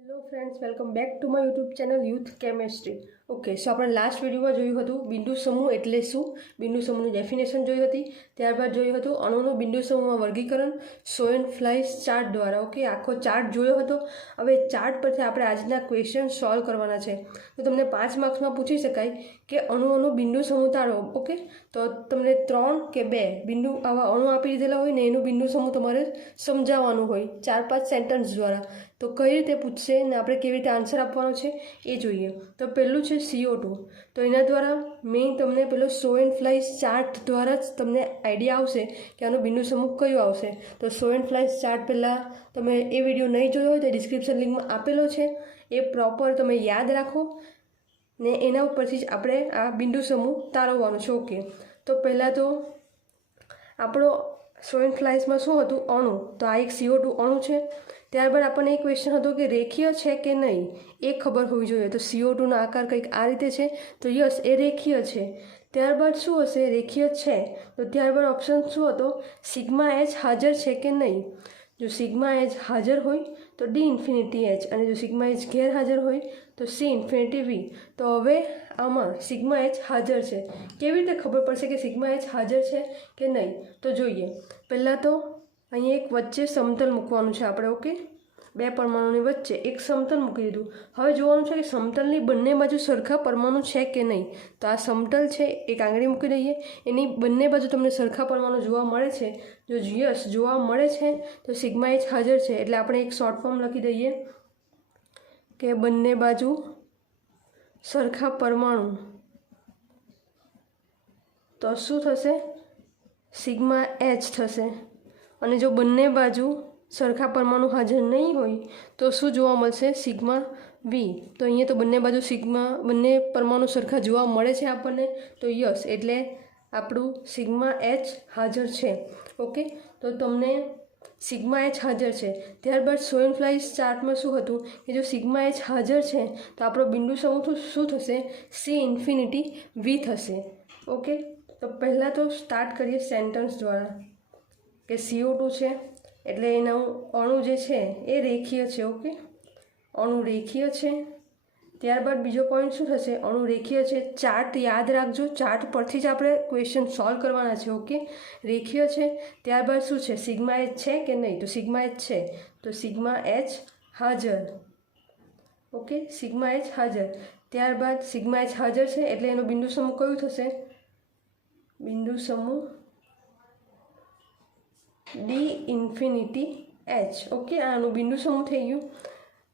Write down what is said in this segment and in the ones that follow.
Hello friends, welcome back to my YouTube channel youth chemistry. Okay, so આપણે last વિડીયોમાં જોયું હતું બિંદુ સમૂહ એટલે શું, બિંદુ સમૂહની ડેફિનેશન જોઈ હતી. ત્યારબાદ જોયું હતું અણુનું બિંદુ સમૂહમાં વર્ગીકરણ સોએનફ્લાઇસ ચાર્ટ દ્વારા. ઓકે, આખો ચાર્ટ જોયો હતો. હવે ચાર્ટ પરથી આપણે આજના ક્વેશ્ચન સોલ્વ કરવાના છે. તો તમને 5 માર્ક્સમાં પૂછી શકાય કે અણુઓનો બિંદુ સમૂહ તારો. ઓકે, તો તમને 3 કે 2 બિંદુ આવા અણુ આપી દીધેલા હોય ને એનું બિંદુ સમૂહ તમારે સમજાવવાનું હોય 4-5 સેન્ટેન્સ દ્વારા. તો કઈ રીતે પૂછશે ને આપણે કેવી રીતે આન્સર આપવાનો છે એ જોઈએ. તો પહેલું છે CO2. તો એના દ્વારા મેઇન તમને પેલો સોએનફ્લાઇસ ચાર્ટ દ્વારા જ તમને આઈડિયા આવશે કે આનો બિંદુ સમૂહ કયો આવશે. તો સોએનફ્લાઇસ ચાર્ટ પહેલાં તમે એ વિડીયો નહીં જોયો હોય તો ડિસ્ક્રિપ્શન લિંકમાં આપેલો છે. એ પ્રોપર તમે યાદ રાખો ને એના ઉપરથી જ આપણે આ બિંદુ સમૂહ તારવવાનો છે. ઓકે, તો પહેલાં તો આપણો સોએનફ્લાઇસમાં શું હતું, અણુ. તો આ એક CO2 અણુ છે. ત્યારબાદ આપણને એક ક્વેશ્ચન હતો કે રેખીય છે કે નહીં એ ખબર હોવી જોઈએ. તો CO2નો આકાર કંઈક આ રીતે છે. તો યસ, એ રેખીય છે. ત્યારબાદ શું હશે, રેખીય છે તો ત્યારબાદ ઓપ્શન શું હતો, સિગ્મા એચ હાજર છે કે નહીં. જો સિગ્મા એચ હાજર હોય તો D∞H, અને જો સિગ્મા એચ ગેરહાજર હોય તો C∞V. તો હવે આમાં સિગ્મા એચ હાજર છે. કેવી રીતે ખબર પડશે કે સિગ્મા એચ હાજર છે કે નહીં, તો જોઈએ. પહેલાં તો અહીંયા એક વચ્ચે સમતલ મૂકવાનું છે આપણે. ઓકે, 2 પરમાણુની વચ્ચે એક સમતલ મૂકી દીધું. હવે જોવાનું છે કે સમતલની બંને બાજુ સરખા પરમાણુ છે કે નહીં. તો આ સમતલ છે, એક આંગળી મૂકી દઈએ. એની બંને બાજુ તમને સરખા પરમાણુ જોવા મળે છે. જો યસ જોવા મળે છે તો સિગ્મા એચ હાજર છે. એટલે આપણે એક શોર્ટ ફોર્મ લખી દઈએ કે બંને બાજુ સરખા પરમાણુ. તો શું થશે, સિગ્મા એચ થશે. અને જો બંને બાજુ સરખા પરમાણુ હાજર નહીં હોય તો શું જોવા મળશે, સિગ્મા વી. તો અહીંયા તો બંને બાજુ બંને પરમાણુ સરખા જોવા મળે છે આપણને. તો યસ, એટલે આપણું સિગ્મા એચ હાજર છે. ઓકે, તો તમને સિગ્મા એચ હાજર છે. ત્યારબાદ સોએનફ્લાઇસ ચાર્ટમાં શું હતું કે જો સિગ્મા એચ હાજર છે તો આપણો બિંદુ સમૂહ શું થશે, C∞V થશે. ઓકે, તો પહેલાં તો સ્ટાર્ટ કરીએ સેન્ટેન્સ દ્વારા કે CO2 છે એટલે એનું અણુ જે છે એ રેખીય છે. ઓકે, અણુ રેખીય છે. ત્યારબાદ બીજો પોઈન્ટ શું થશે, અણુ રેખીય છે. ચાર્ટ યાદ રાખજો, ચાર્ટ પરથી જ આપણે ક્વેશ્ચન સોલ્વ કરવાના છે. ઓકે, રેખીય છે. ત્યારબાદ શું છે, સિગ્મા એચ છે કે નહીં. તો સિગ્મા એચ છે, તો સિગ્મા એચ હાજર. ઓકે, સિગ્મા એચ હાજર. ત્યારબાદ સિગ્મા એચ હાજર છે એટલે એનો બિંદુ સમૂહ કયું થશે, બિંદુ સમૂહ D∞H. ઓકે, આનું બિંદુ સમૂહ થઈ ગયું.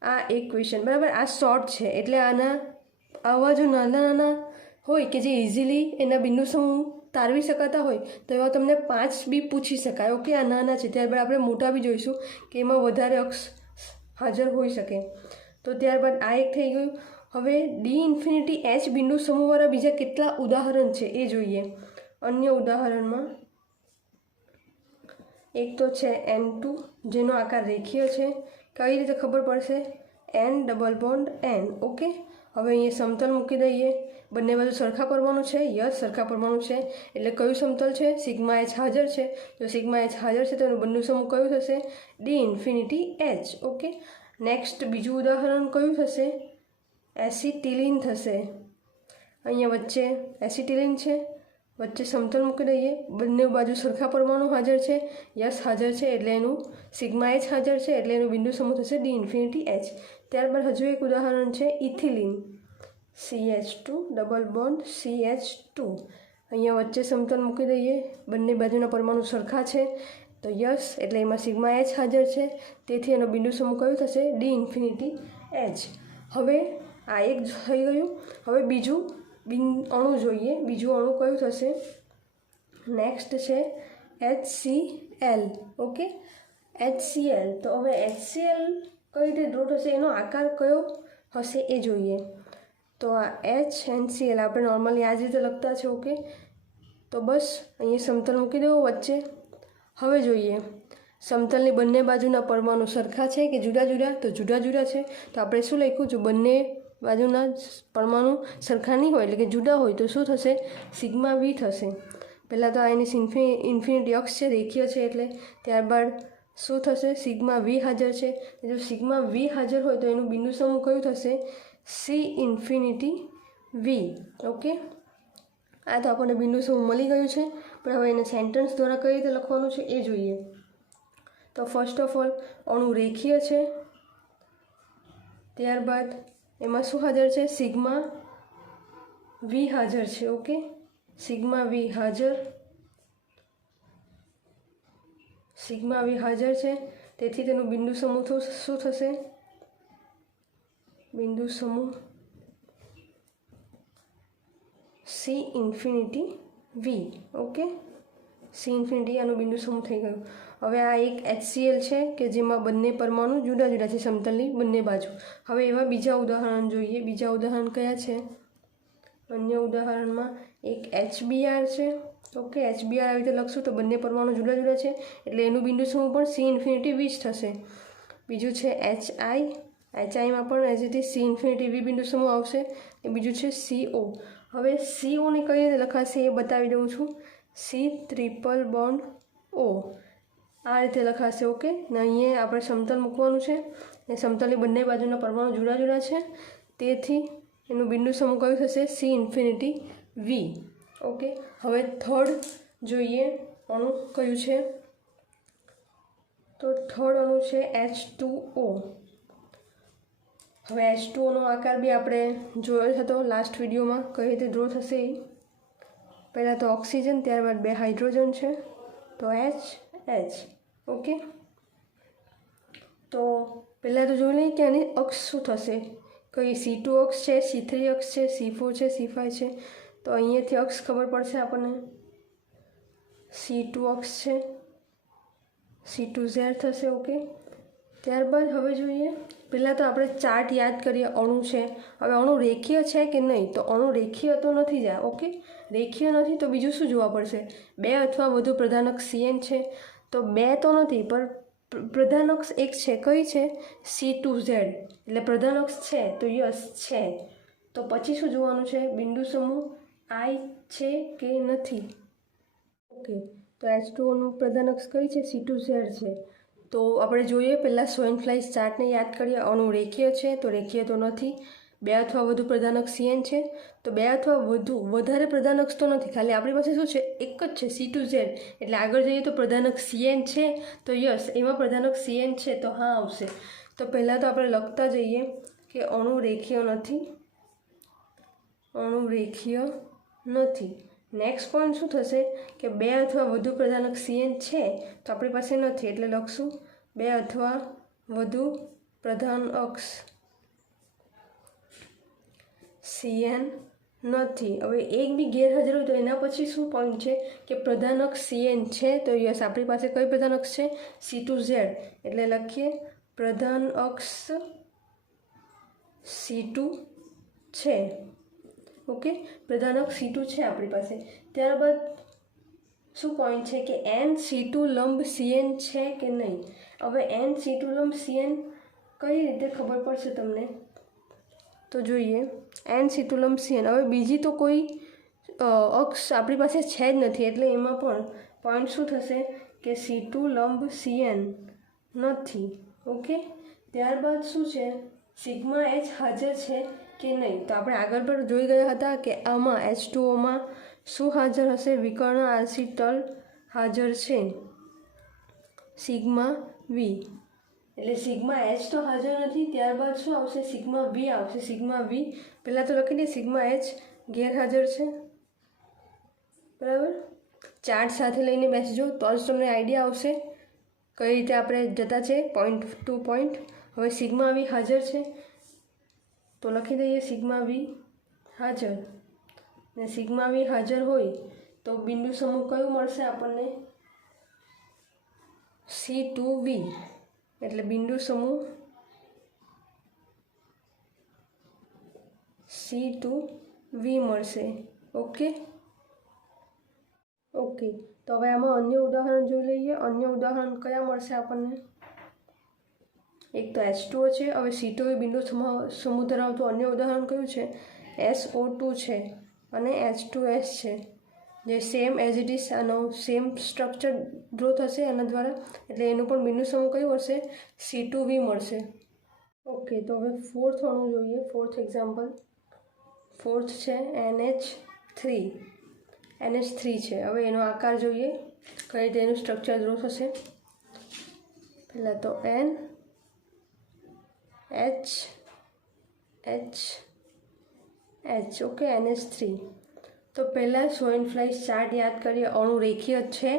આ એક ક્વેશ્ચન બરાબર. આ શોર્ટ છે એટલે આવા જો નાના નાના હોય કે જે ઇઝીલી એના બિંદુ સમૂહ તારવી શકાતા હોય તો એવા તમને 5 બી પૂછી શકાય. ઓકે, આ નાના છે. ત્યારબાદ આપણે મોટા બી જોઈશું કે એમાં વધારે અક્ષ હાજર હોઈ શકે. તો ત્યારબાદ આ એક થઈ ગયું. હવે D∞H બિંદુ સમૂહવાળા બીજા કેટલા ઉદાહરણ છે એ જોઈએ. અન્ય ઉદાહરણમાં એક તો છે N2 જેનો આકાર રેખીય છે. કઈ રીતે ખબર પડશે, N double bond N. Okay, હવે અહીંયા સમતલ મૂકી દઈએ. બંને બાજુ સરખા પરમાણુ છે, યસ સરખા પરમાણુ છે. એટલે કયું સમતલ છે, સિગ્મા એચ હાજર છે. જો સિગ્મા એચ હાજર છે તો એનું બિંદુ સમૂહ કયું થશે, D∞H. ઓકે, નેક્સ્ટ બીજું ઉદાહરણ કયું થશે, એસિટિલિન થશે. અહીંયા વચ્ચે એસિટિલિન છે, વચ્ચે સમતલ મૂકી દઈએ. બંને બાજુ સરખા પરમાણુ હાજર છે, યસ હાજર છે. એટલે એનું સિગ્મા એચ હાજર છે એટલે એનું બિંદુ સમૂહ થશે D∞H. ત્યારબાદ હજુ એક ઉદાહરણ છે ethylene, CH2 double bond CH2. અહીંયા વચ્ચે સમતલ મૂકી દઈએ. બંને બાજુના પરમાણુ સરખા છે તો યસ, એટલે એમાં સિગ્મા એચ હાજર છે. તેથી એનો બિંદુ સમૂહ કયું થશે, D∞H. હવે આ એક થઈ ગયું. હવે બીજું અણુ જોઈએ. બીજું અણુ કયું થશે, નેક્સ્ટ છે HCl. Okay, HCl. તો હવે HCl કઈ રીતે ડ્રો થશે, એનો આકાર કયો હશે એ જોઈએ. તો આ HCl આપણે નોર્મલી આ જ રીતે લખતા છે. ઓકે, તો બસ અહીંયા સમતલ મૂકી દેવો વચ્ચે. હવે જોઈએ સમતલની બંને બાજુના પરમાણુ સરખા છે કે જુદા જુદા. તો જુદા જુદા છે. તો આપણે શું લખ્યું, જો બંને બાજુના પરમાણુ સરખા નહીં હોય એટલે કે જુદા હોય તો શું થશે, સિગ્મા વી થશે. પહેલાં તો આ એની ઇન્ફિનિટી અક્ષ છે, રેખીય છે એટલે. ત્યારબાદ શું થશે? સિગ્મા વી હાજર છે. જો સિગ્મા વી હાજર હોય તો એનું બિંદુ સમૂહ કયું થશે? સી ઇન્ફિનિટી વી. ઓકે, આ તો આપણને બિંદુ સમૂહ મળી ગયું છે, પણ હવે એને સેન્ટેન્સ દ્વારા કઈ રીતે લખવાનું છે એ જોઈએ. તો ફર્સ્ટ ઓફ ઓલ અણુ રેખીય છે, ત્યારબાદ એમાં શું હાજર છે? સિગ્મા વી હાજર છે. ઓકે, સિગ્મા વી હાજર, સિગ્મા વી હાજર છે, તેથી તેનું બિંદુ સમૂહ શું થશે? બિંદુ સમૂહ સી ઇન્ફિનિટી વી. ઓકે, સી ઇન્ફિનિટી આનું બિંદુ સમૂહ થઈ ગયું. હવે આ એક HCl છે કે જેમાં બંને પરમાણુ જુદા જુદા છે, સમતલની બંને બાજુ. હવે એવા બીજા ઉદાહરણ જોઈએ. બીજા ઉદાહરણ કયા છે? અન્ય ઉદાહરણમાં એક HBr છે. ઓકે, HBr આવી રીતે લખશું તો બંને પરમાણુ જુદા જુદા છે એટલે એનું બિંદુ સમૂહ પણ સી ઇન્ફિનિટી વી જ થશે. બીજું છે HI. HIમાં પણ as it is C infinity V બિંદુ સમૂહ આવશે. એ બીજું છે CO. હવે COને કઈ રીતે લખાશે એ બતાવી દઉં છું. C∧O આ રીતે લખાશે. ઓકે, ને અહીંયા આપણે સમતલ મૂકવાનું છે ને સમતલની બંને બાજુના પરમાણુ જુદા જુદા છે, તેથી એનું બિંદુ સમૂહ કયું થશે? સી ઇન્ફિનિટી વી. ઓકે, હવે થર્ડ જોઈએ અણુ કયું છે? તો થર્ડ અણુ છે H2O. હવે H2Oનો આકાર બી આપણે જોયો હતો લાસ્ટ વિડીયોમાં, કઈ રીતે ડ્રો થશે એ. પહેલાં તો ઓક્સિજન, ત્યારબાદ 2 હાઇડ્રોજન છે તો H. ઓકે, તો પહેલાં તો જોઈ લઈએ કે આની અક્ષ શું થશે. કઈ C2 અક્ષ છે, C3 અક્ષ છે, C4 છે, C5 છે. તો અહીંયાથી અક્ષ ખબર પડશે આપણને. C2 અક્ષ છે, C2Z થશે. ઓકે, ત્યારબાદ હવે જોઈએ, પહેલાં તો આપણે ચાર્ટ યાદ કરીએ. અણુ છે, હવે અણુ રેખીય છે કે નહીં? તો અણુ રેખીય તો નથી જ. ઓકે, રેખીય નથી તો બીજું શું જોવા પડશે? 2 અથવા વધુ પ્રધાનક CN છે તો 2 તો નથી, પણ પ્રધાનક્ષ એક છે. કઈ છે? C2Z. એટલે પ્રધાનક્ષ છે તો યસ છે. તો પછી શું જોવાનું છે? બિંદુ સમૂહ I છે કે નથી. ઓકે, તો H2Oનું પ્રધાનક્ષ કઈ છે? C2Z છે. તો આપણે જોઈએ પહેલાં સોઇનફ્લાઇઝ ચાર્ટને યાદ કરીએ. અણુ રેખીય છે તો રેખીય તો નથી. 2 અથવા વધુ પ્રધાનક CN છે તો 2 અથવા વધારે પ્રધાનક્ષ તો નથી. ખાલી આપણી પાસે શું છે? એક જ છે, C2Z. એટલે આગળ જઈએ તો પ્રધાનક CN છે તો યસ, એમાં પ્રધાનક CN છે તો હા આવશે. તો પહેલાં તો આપણે લખતા જઈએ કે અણુ રેખીય નથી, અણુ રેખીય નથી. નેક્સ્ટ પોઈન્ટ શું થશે કે 2 અથવા વધુ પ્રધાનક CN છે તો આપણી પાસે નથી, એટલે લખશું 2 અથવા વધુ પ્રધાનક્ષ CN નથી. હવે એક બી ગેરહાજર હોય તો એના પછી શું પોઈન્ટ છે કે પ્રધાનક્ષ CN છે તો યસ, આપણી પાસે કઈ પ્રધાનક્ષ છે? C2Z. એટલે લખીએ પ્રધાનક્ષ C2 છે. ઓકે, પ્રધાનક C2 છે આપણી પાસે. ત્યારબાદ શું પોઈન્ટ છે કે N_C2 લંબ CN છે કે નહીં? હવે N_C2 લંબ CN કઈ રીતે ખબર પડશે તમને? તો જોઈએ N_C2 લંબ CN. હવે બીજી તો કોઈ અક્ષ આપણી પાસે છે જ નથી, એટલે એમાં પણ પોઈન્ટ શું થશે કે C2 લંબ CN નથી. ઓકે, ત્યારબાદ શું છે? સિગ્મા H હાજર છે કે નહીં? તો આપણે આગળ પણ જોઈ ગયા હતા કે આમાં H2Oમાં શું હાજર હશે? વિકર્ણ આરસીટલ હાજર છે, સિગ્મા વી. એટલે સિગ્મા H તો હાજર નથી, ત્યારબાદ શું આવશે? સિગ્મા વી આવશે. સિગ્મા વી પહેલાં તો લખી દઈએ સિગ્મા H ગેરહાજર છે. બરાબર, ચાર્ટ સાથે લઈને બેસજો તો જ તમને આઈડિયા આવશે કઈ રીતે આપણે જતા છે પોઈન્ટ ટુ પોઈન્ટ. હવે સિગ્મા વી હાજર છે તો લખી દઈએ સિગ્મા વી હાજર. ને સિગ્મા વી હાજર હોય તો બિંદુ સમૂહ કયું મળશે આપણને? C2V. એટલે બિંદુ સમૂહ C2V મળશે. ઓકે, તો હવે આમાં અન્ય ઉદાહરણ જોઈ લઈએ. અન્ય ઉદાહરણ કયા મળશે આપણને? એક તો H2O છે. હવે C2V બિંદુ સમૂહ ધરાવતું અન્ય ઉદાહરણ કયું છે? SO2 છે અને H2S છે. જે સેમ એઝ ઇટ ઇઝ આનો સેમ સ્ટ્રક્ચર ડ્રો થશે આના દ્વારા, એટલે એનું પણ બિંદુ સમૂહ કયું મળશે? C2V મળશે. ઓકે, તો હવે ફોર્થ અણુ જોઈએ. ફોર્થ એક્ઝામ્પલ, ફોર્થ છે NH3 છે. હવે એનો આકાર જોઈએ, કઈ રીતે એનું સ્ટ્રક્ચર ડ્રો થશે. પહેલાં તો N H H H. Okay, NH3. તો પહેલાં સોઇનફ્લાઇ ચાર્ટ યાદ કરીએ. અણુ રેખીય છે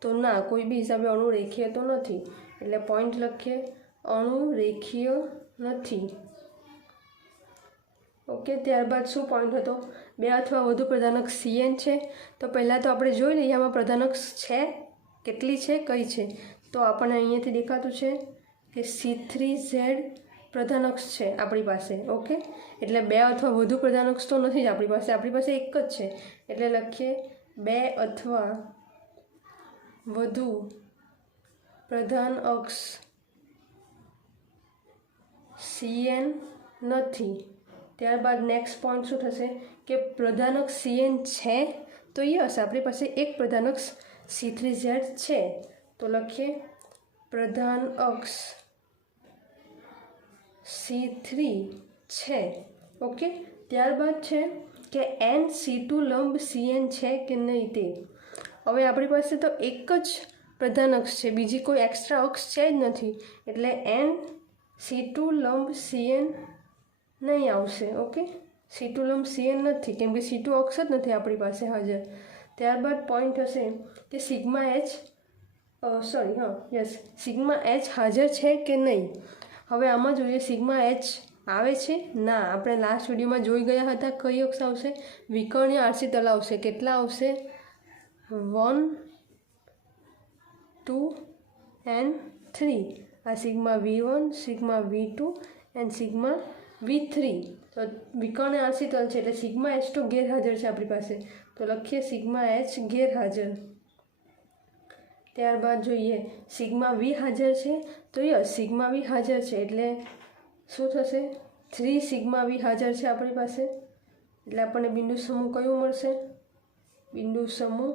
તો ના, કોઈ બી હિસાબે અણુ રેખીય તો નથી, એટલે પોઈન્ટ લખીએ, અણુ રેખીય નથી. ઓકે, ત્યારબાદ શું પોઈન્ટ હતો? 2 અથવા વધુ પ્રધાનક CN છે. તો પહેલાં તો આપણે જોઈ લઈએ આમાં પ્રધાનક છે કેટલી છે, કઈ છે. તો આપણને અહીંયાથી દેખાતું છે કે C3Z પ્રધાનક્ષ છે આપણી પાસે. ઓકે, એટલે 2 અથવા વધુ પ્રધાનક્ષ તો નથી જ આપણી પાસે એક જ છે. એટલે લખીએ 2 અથવા વધુ પ્રધાન અક્ષ CN નથી. ત્યારબાદ નેક્સ્ટ પોઈન્ટ શું થશે કે પ્રધાનક્ષ CN છે તો યસ, આપણી પાસે એક પ્રધાનક્ષ C3Z છે. તો લખીએ પ્રધાન અક્ષ C3 છે. ઓકે, ત્યારબાદ છે કે NC2 લંબ CN છે કે નહીં તે. હવે આપણી પાસે તો એક જ પ્રધાન અક્ષ છે, બીજી કોઈ એક્સ્ટ્રા અક્ષ છે જ નથી, એટલે NC2 લંબ CN નહીં આવશે. ઓકે, C2 લંબ CN નથી, કેમ કે C2 અક્ષ જ નથી આપણી પાસે હાજર. ત્યારબાદ પોઈન્ટ હશે કે સિગ્મા H હાજર છે કે નહીં. હવે આમાં જોઈએ સિગ્મા H આવે છે? ના, આપણે લાસ્ટ વિડીયોમાં જોઈ ગયા હતા. કઈ અક્ષ આવશે? વિકર્ણીય આરસી તલ આવશે. કેટલા આવશે? 1 2 and 3. આ sigma V1, sigma V2 and sigma V3. તો વિકર્ણીય આરસી તલ છે એટલે સિગ્મા H તો ગેરહાજર છે આપણી પાસે. તો લખીએ સિગ્મા H ગેરહાજર. ત્યારબાદ જોઈએ સિગ્મા V હાજર છે. તો યસ, સિગ્મા V હાજર છે, એટલે શું થશે? 3 સિગ્મા V હાજર છે આપણી પાસે, એટલે આપણને બિંદુ સમૂહ કયું મળશે? બિંદુ સમૂહ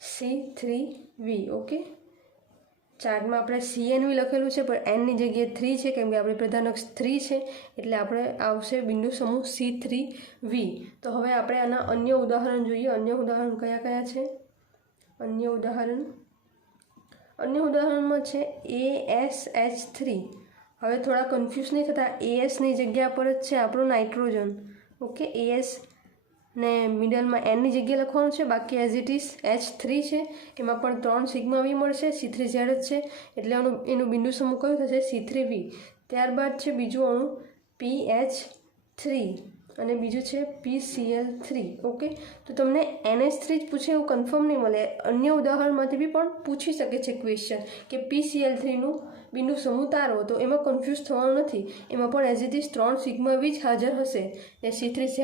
C3V. ઓકે, ચાર્ટમાં આપણે CNV લખેલું છે પણ એનની જગ્યાએ 3 છે, કેમ કે આપણે પ્રધાનક્ષ 3 છે, એટલે આપણે આવશે બિંદુ સમૂહ C3V. તો હવે આપણે આના અન્ય ઉદાહરણ જોઈએ. અન્ય ઉદાહરણ કયા કયા છે? અન્ય ઉદાહરણમાં છે ASH3. હવે થોડા કન્ફ્યુઝ નહીં થતા, ASની જગ્યા પર જ છે આપણું નાઇટ્રોજન. ઓકે, AS ને મિડલમાં Nની જગ્યાએ લખવાનું છે, બાકી એઝ ઇટ ઇઝ H3 છે. એમાં પણ 3 સિગ્મા V મળશે, C3Z જ છે, એટલે એનું બિંદુ સમૂહ કયું થશે? C3V. ત્યારબાદ છે બીજું અણુ PH3 અને બીજું છે PCl3. ઓકે, તો તમને NH3 જ પૂછે એવું કન્ફર્મ નહીં મળે. અન્ય ઉદાહરણમાંથી બી પણ પૂછી શકે છે ક્વેશ્ચન કે PCl3નું બિંદુ સમૂહ તારો, તો એમાં કન્ફ્યુઝ થવાનું નથી. એમાં પણ as it is 3 sigma V જ હાજર હશે ને C3Z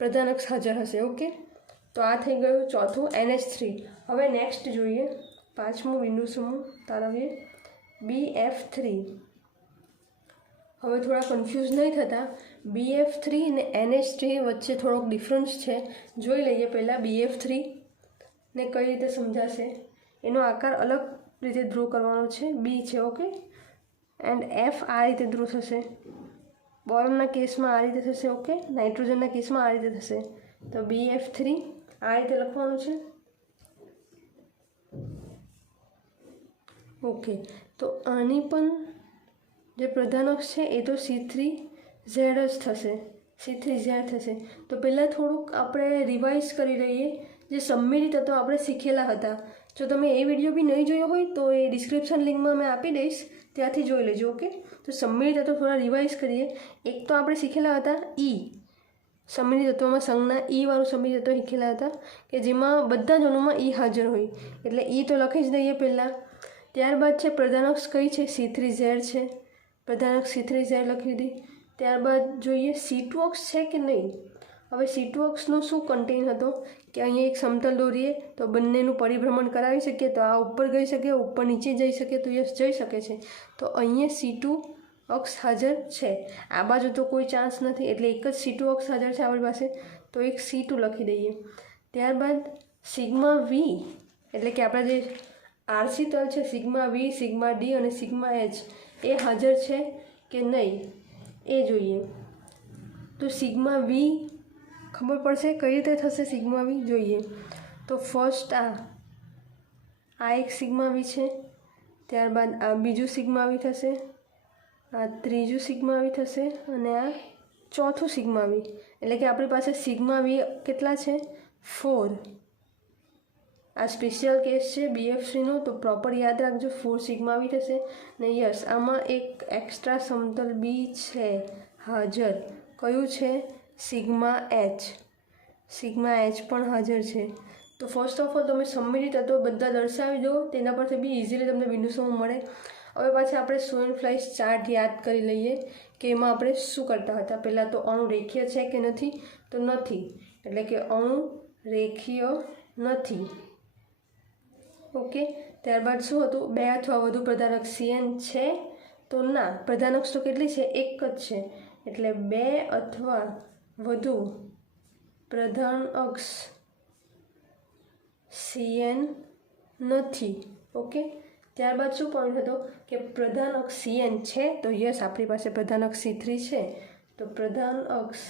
પ્રધાનક્ષ હાજર હશે. ઓકે, તો આ થઈ ગયું ચોથું NH3. હવે નેક્સ્ટ જોઈએ, 5મું બિંદુ સમૂહ તારવીએ BF3. હવે થોડા કન્ફ્યુઝ નહીં થતા, BF3 અને NH3 વચ્ચે થોડોક ડિફરન્સ છે. જોઈ લઈએ પહેલાં BF3 ને કઈ રીતે સમજાશે. એનો આકાર અલગ રીતે ડ્રો કરવાનો છે. B છે. ઓકે, એન્ડ F આ રીતે ડ્રો થશે. બોરોનના કેસમાં આ રીતે થશે. ઓકે, નાઇટ્રોજનના કેસમાં આ રીતે થશે. તો BF3 આ રીતે લખવાનું છે. ઓકે, તો આની પણ જે પ્રધાનક્ષ છે એ તો C3Z જ થશે. તો પહેલાં થોડુંક આપણે રિવાઇઝ કરી લઈએ જે સમ્મિલિત તત્વો આપણે શીખેલા હતા. જો તમે એ વિડીયો બી નહીં જોયો હોય તો એ ડિસ્ક્રિપ્શન લિંકમાં મેં આપી દઈશ, ત્યાંથી જોઈ લેજો. ઓકે, તો સમ્મિલિત તત્વો થોડા રિવાઇઝ કરીએ. એક તો આપણે શીખેલા હતા સમ્મિલિત તત્વોમાં સંજ્ઞા વાળું સમ્મિલિત તત્વ શીખેલા હતા કે જેમાં બધા જ અણુમાં હાજર હોય, એટલે તો લખી જ દઈએ પહેલાં. ત્યારબાદ છે પ્રધાનક્ષ કઈ છે? C3Z છે. પ્રધાનક્ષ C3Z લખી દીધી. ત્યારબાદ જોઈએ C2 અક્ષ છે કે નહીં. હવે C2 અક્ષનો શું કન્ટેન હતો કે અહીંયા એક સમતલ દોરીએ તો બંનેનું પરિભ્રમણ કરાવી શકીએ, તો આ ઉપર ગઈ શકે, ઉપર નીચે જઈ શકે, તો યસ જઈ શકે છે. તો અહીંયા C2 અક્ષ હાજર છે. આ બાજુ તો કોઈ ચાન્સ નથી, એટલે એક જ C2 અક્ષ હાજર છે આપણી પાસે. તો એક C2 લખી દઈએ. ત્યારબાદ સિગ્મા વી એટલે કે આપણા જે આરસી તલ છે સિગ્મા વી, સિગ્મા ડી અને સિગ્મા એચ એ હાજર છે કે નહીં એ જોઈએ. તો સિગ્મા વી ખબર પડશે કઈ રીતે થશે. સિગ્મા વી જોઈએ તો ફર્સ્ટ આ એક સિગ્મા વી છે, ત્યારબાદ આ બીજું સિગ્મા વી થશે, આ ત્રીજું સિગ્મા વી થશે અને આ ચોથું સિગ્મા વી. એટલે કે આપણી પાસે સિગ્મા વી કેટલા છે 4. આ સ્પેશિયલ કેસ છે BF3નો, તો પ્રોપર યાદ રાખજો 4 સિગ્મા વી થશે. ને યસ આમાં એક એક્સ્ટ્રા સમતલ બી છે હાજર. કયું છે? Sigma H. સિગ્મા એચ પણ હાજર છે. તો ફર્સ્ટ ઓફ ઓલ તમે સમમિતિ તત્વો બધા દર્શાવી દો, તેના પરથી બી ઇઝીલી તમને બિંદુ સમૂહ મળે. હવે પાછા આપણે સોનફ્લાઇસ ચાર્ટ યાદ કરી લઈએ કે એમાં આપણે શું કરતા હતા. પહેલાં તો અણુ રેખીય છે કે નથી, તો નથી, એટલે કે અણુ રેખીય નથી. ઓકે, ત્યારબાદ શું હતું? 2 અથવા વધુ પ્રધાનક CN છે તો ના, પ્રધાનક તો કેટલી છે? એક જ છે, એટલે 2 અથવા વધુ પ્રધાન અક્ષ CN નથી. ઓકે, ત્યારબાદ શું પોઈન્ટ હતો કે પ્રધાન અક્ષ CN છે તો યસ આપણી પાસે પ્રધાન અક્ષ C3 છે. તો પ્રધાન અક્ષ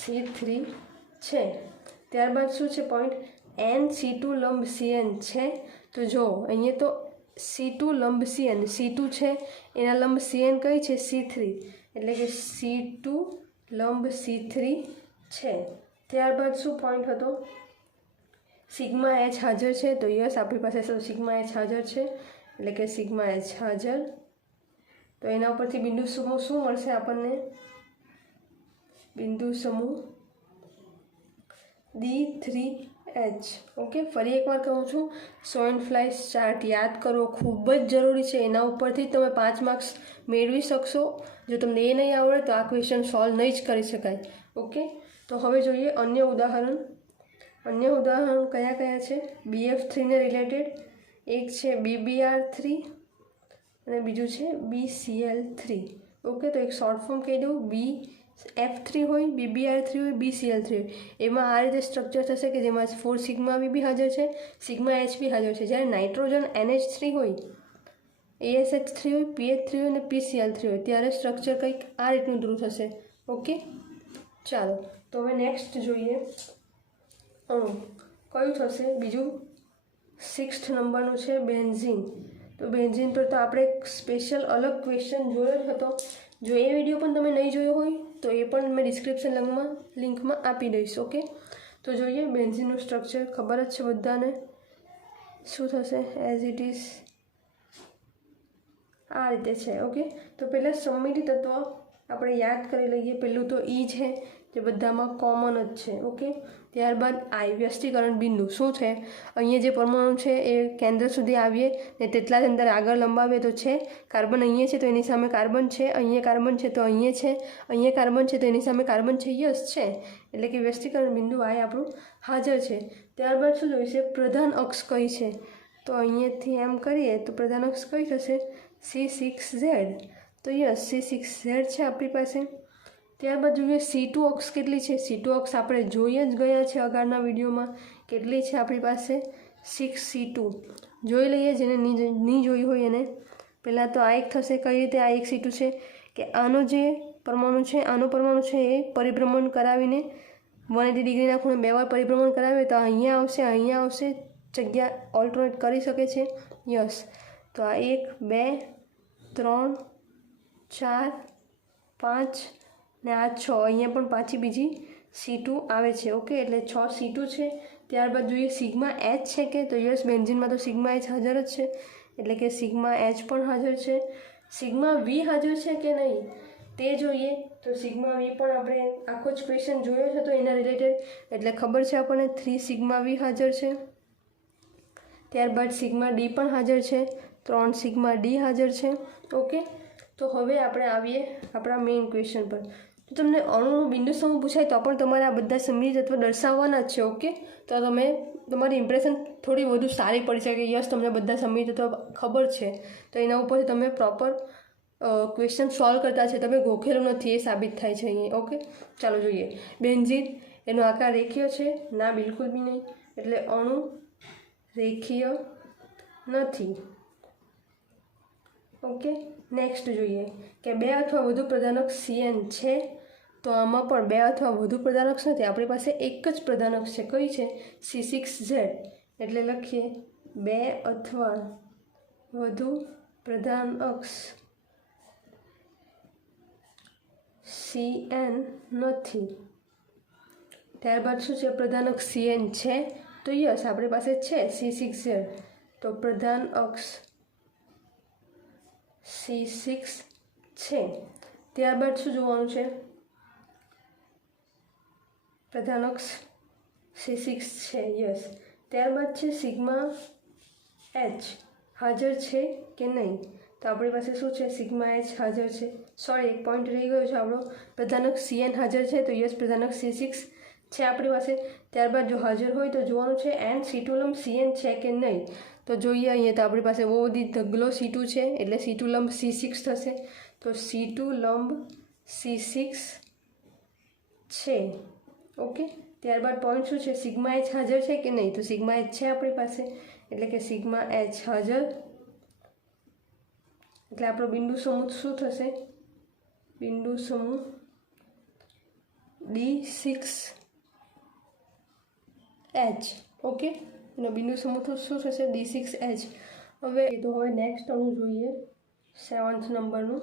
C3 છે. ત્યારબાદ શું છે પોઈન્ટ? NC2 લંબ CN છે. તો જો અહીંયા તો C2 લંબ CN, C2 છે એના લંબ CN કઈ છે? C3, એટલે કે C2 લંબ C3 છે. ત્યારબાદ શું પોઈન્ટ હતો? સિગ્મા એચ હાજર છે તો યસ આપણી પાસે સિગ્મા એચ હાજર છે, એટલે કે સિગ્મા એચ હાજર. તો એના ઉપરથી બિંદુ સમૂહ શું મળશે આપણને? બિંદુ સમૂહ D3H. ઓકે, ફરી એકવાર કહું છું, સોનફ્લાઇસ ચાર્ટ યાદ કરવો ખૂબ જ જરૂરી છે. એના ઉપરથી તમે 5 માર્ક્સ મેળવી શકશો. જો તમને એ નહીં આવડે તો આ ક્વેશ્ચન સોલ્વ નહીં જ કરી શકાય. ઓકે, તો હવે જોઈએ અન્ય ઉદાહરણ. અન્ય ઉદાહરણ કયા કયા છે BF3ને રિલેટેડ? એક છે BBr3 અને બીજું છે BCl3. ઓકે, તો એક શોર્ટ ફોર્મ કહી દઉં. BF3 હોય, BBr3 હોય, BCl3 હોય. એમાં આ રીતે સ્ટ્રક્ચર થશે કે જેમાં 4 સિગ્મા વી બી હાજર છે, સિગ્મા એચ બી હાજર છે. જ્યારે નાઇટ્રોજન NH3 હોય, ASH3 હોય, PH3 હોય અને PCl3 હોય ત્યારે સ્ટ્રક્ચર કંઈક આ રીતનું ધ્રુવ થશે. ઓકે, ચાલો તો હવે નેક્સ્ટ જોઈએ અણુ કયું થશે. બીજું 6th નંબરનું છે બેન્ઝીન. તો બેન્ઝીન પર તો આપણે એક સ્પેશિયલ અલગ ક્વેશ્ચન જોયો જ હતો. જો એ વિડીયો પણ તમે નહીં જોયો હોય તો એ પણ મેં ડિસ્ક્રિપ્શન લિંકમાં આપી દઈશ. ઓકે, તો જોઈએ બેન્ઝીનનું સ્ટ્રક્ચર ખબર જ છે બધાને. શું થશે? એઝ ઇટ ઇઝ આ રીતે છે. ઓકે, તો પહેલાં સમમિતિ તત્વ આપણે યાદ કરી લઈએ. પહેલું તો E છે જે બધામાં કોમન જ છે. ઓકે, ત્યારબાદ I વ્યસ્તીકરણ બિંદુ શું છે? અહીંયા જે પરમાણુ છે એ કેન્દ્ર સુધી આવીએ ને તેટલા જ અંદર આગળ લંબાવીએ તો છે કાર્બન. અહીંયા છે તો એની સામે કાર્બન છે, અહીંયા કાર્બન છે તો અહીંયા છે, અહીંયા કાર્બન છે તો એની સામે કાર્બન છે. યસ છે, એટલે કે વ્યસ્તીકરણ બિંદુ I આપણું હાજર છે. ત્યારબાદ શું જોઈશે? પ્રધાન અક્ષ કઈ છે? તો અહીંયાથી એમ કરીએ તો પ્રધાન અક્ષ કઈ થશે? C6Z. તો યસ C6Z છે આપણી પાસે. ત્યારબાદ જોઈએ C2 અક્ષ કેટલી છે? C2 અક્ષ આપણે જોઈ જ ગયા છે આગળના વિડીયોમાં. કેટલી છે આપણી પાસે? 6C2. જોઈ લઈએ જેને નહીં જોઈ હોય એને. પહેલાં તો આ એક થશે. કઈ રીતે આ એક C2 છે કે આનો જે પરમાણુ છે, આનો પરમાણુ છે એ પરિભ્રમણ કરાવીને 180 ડિગ્રીના ખૂણે 2 વાર પરિભ્રમણ કરાવે તો અહીંયા આવશે, અહીંયા આવશે, જગ્યા ઓલ્ટરનેટ કરી શકે છે. યસ, તો આ 1 2 3 4 5 ને આ 6. અહીંયા પણ પાછી બીજી C2 આવે છે. ઓકે, એટલે 6 C2 છે. ત્યારબાદ જોઈએ સિગ્મા એચ છે કે? તો યસ બેન્ઝીનમાં તો સિગ્મા એચ હાજર જ છે, એટલે કે સિગ્મા એચ પણ હાજર છે. સિગ્મા વી હાજર છે કે નહીં તે જોઈએ. તો સિગ્મા વી પણ આપણે આખો જ ક્વેશ્ચન જોયો છે તો એના રિલેટેડ, એટલે ખબર છે આપણને 3 સિગ્મા વી હાજર છે. ત્યારબાદ સિગ્મા ડી પણ હાજર છે, 3 સિગ્મા ડી હાજર છે. ઓકે, તો હવે આપણે આવીએ આપણા મેઇન ક્વેશ્ચન પર. તો તમને અણુનું બિંદુ સમૂહ પૂછાય તો પણ તમારે આ બધા સમમિતિ તત્વ દર્શાવવાના જ છે. ઓકે, તો તમે તમારી ઇમ્પ્રેશન થોડી વધુ સારી પડી શકે. યસ, તમને બધા સમમિતિ તત્વ ખબર છે તો એના ઉપરથી તમે પ્રોપર ક્વેશ્ચન સોલ્વ કરતા છે તમે ગોખેલું નથી એ સાબિત થાય છે અહીંયા. ઓકે, ચાલો જોઈએ. બેન્ઝીન એનો આકાર રેખીય છે? ના, બિલકુલ બી નહીં. એટલે અણુ રેખીય નથી. ઓકે, નેક્સ્ટ જોઈએ કે 2 અથવા વધુ પ્રધાનક CN છે. તો આમાં પણ 2 અથવા વધુ પ્રધાનક નથી, આપણી પાસે એક જ પ્રધાનક છે. કઈ છે? C6Z. એટલે લખીએ 2 અથવા વધુ પ્રધાનક CN નથી. ત્યારબાદ શું છે? પ્રધાનક CN છે? તો યસ, આપણી પાસે છે C6Z. તો પ્રધાનક C6 છે. ત્યારબાદ શું જોવાનું છે? પ્રધાનક C6 છે, યસ. ત્યારબાદ છે સિગ્મા H હાજર છે કે નહીં? તો આપણી પાસે શું છે? સિગ્મા H હાજર છે. સોરી, એક પોઈન્ટ રહી ગયો છે આપણો. પ્રધાનક CN હાજર છે, તો યસ પ્રધાનક C6 છે આપણી પાસે. ત્યારબાદ જો હાજર હોય તો જોવાનું છે એન્ડ C2 લંબ CN છે કે નહીં. તો જોઈએ અહીંયા તો આપણી પાસે બહુ બધી ઢગલો C2 છે, એટલે C2 લંબ C6 થશે. તો C2 લંબ C6 છે. ઓકે, ત્યારબાદ પોઈન્ટ શું છે? સિગ્મા H હાજર છે કે નહીં? તો સિગ્મા H છે આપણી પાસે, એટલે કે સિગ્મા H હાજર. એટલે આપણો બિંદુ સમૂહ શું થશે? બિંદુ સમૂહ D6H. ઓકે, એનો બિંદુ સમૂહ તો શું થશે? D6H. હવે નેક્સ્ટ અણુ જોઈએ. 7th નંબરનું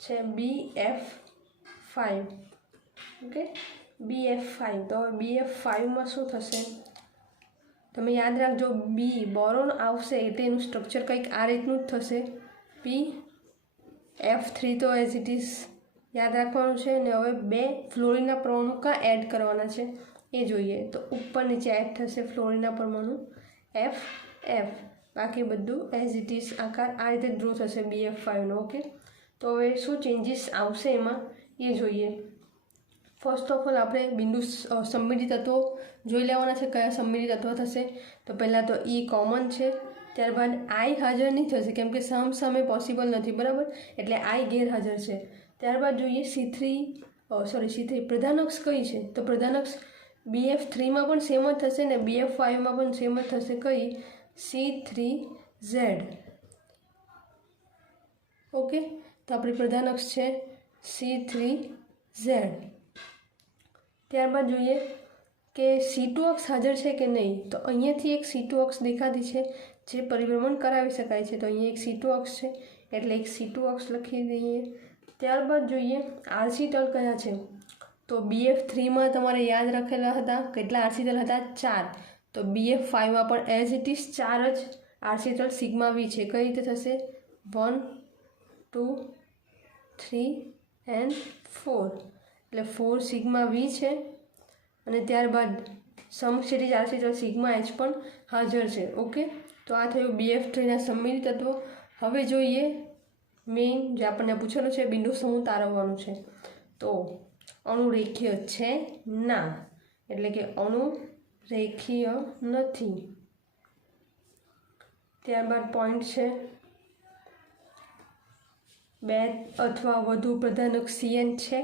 છે BF5. Okay, BF5. તો હવે BF5માં શું થશે? તમે યાદ રાખજો, બી બોરોન આવશે એટલે એનું સ્ટ્રક્ચર કંઈક આ રીતનું જ થશે. BF3 તો એઝ ઇટ ઇઝ યાદ રાખવાનું છે. ને હવે 2 ફ્લોરિનના પરમાણુ કાં એડ કરવાના છે એ જોઈએ. તો ઉપર નીચે એડ થશે ફ્લોરિનના પરમાણુ FF. બાકી બધું એઝ ઇટ ઇઝ આકાર આ રીતે ડ્રો થશે BF5નો. ઓકે, તો હવે શું ચેન્જીસ આવશે એમાં એ જોઈએ. ફર્સ્ટ ઓફ ઓલ આપણે બિંદુ સમમિતિ તત્વો જોઈ લેવાના છે. કયા સમમિતિ તત્વો થશે? તો પહેલાં તો E કોમન છે. ત્યારબાદ I હાજર નહીં થશે કેમ કે સામે પોસિબલ નથી, બરાબર, એટલે I ગેરહાજર છે. ત્યારબાદ જોઈએ C3 પ્રધાનક્ષ કઈ છે? તો પ્રધાનક્ષ BF3માં પણ સેમ જ થશે ને BF5માં પણ સેમ જ થશે. કઈ? C3Z. ઓકે, તો આપણી પ્રધાનક્ષ છે C3Z. ત્યારબાદ જોઈએ કે C2 અક્ષ હાજર છે કે નહીં. તો અહીંયાથી એક C2 અક્ષ દેખાતી છે જે પરિભ્રમણ કરાવી શકાય છે. તો અહીંયા એક C2 અક્ષ છે એટલે એક C2 અક્ષ લખી દઈએ. ત્યારબાદ જોઈએ RC તલ કયા છે. તો BF3માં તમારે યાદ રાખેલા હતા કેટલા RC તલ હતા? 4. તો BF5માં પણ એઝ ઇટ ઇઝ 4 જ RC તલ સિગ્મા V છે. કઈ રીતે થશે? 1 2 3 and 4. એટલે 4 સિગ્મા V છે. અને ત્યારબાદ સમક્ષિતિજ RC તલ સિગ્મા H પણ હાજર છે. ઓકે, તો આ થયું BF3ના સમમિતિ તત્વો. હવે જોઈએ મેઇન જે આપણને પૂછેલું છે, બિંદુ સમૂહ તારવવાનું છે. તો અણુ રેખીય છે? ના, એટલે કે અણુ રેખીય નથી. ત્યારબાદ પોઈન્ટ છે 2 અથવા વધુ પ્રધાનક CN છે.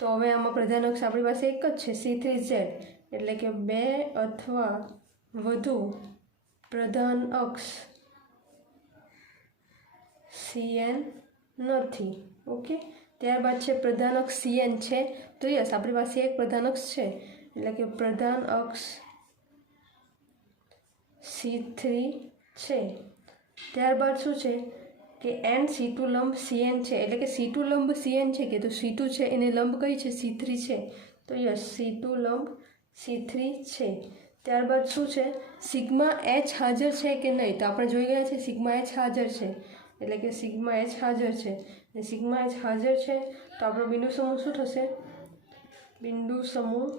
તો હવે આમાં પ્રધાનક્ષ આપણી પાસે એક જ છે C3Z, એટલે કે 2 અથવા વધુ પ્રધાનક્ષ CN નથી. ઓકે, ત્યારબાદ છે પ્રધાનક્ષ CN છે. તો યસ, આપણી પાસે એક પ્રધાનક્ષ છે એટલે કે પ્રધાનક્ષ C3 છે. ત્યારબાદ શું છે કે C2 લંબ CN છે, એટલે કે C2 લંબ CN છે કે તો C2 છે એને લંબ કઈ છે? C3 છે. તો યસ, C2 લંબ C3 છે. ત્યારબાદ શું છે? સિગ્મા H હાજર છે કે નહીં? તો આપણે જોઈ ગયા છે સિગ્મા H હાજર છે, એટલે કે સિગ્મા H હાજર છે. અને સિગ્મા H હાજર છે તો આપણો બિંદુ સમૂહ શું થશે? બિંદુ સમૂહ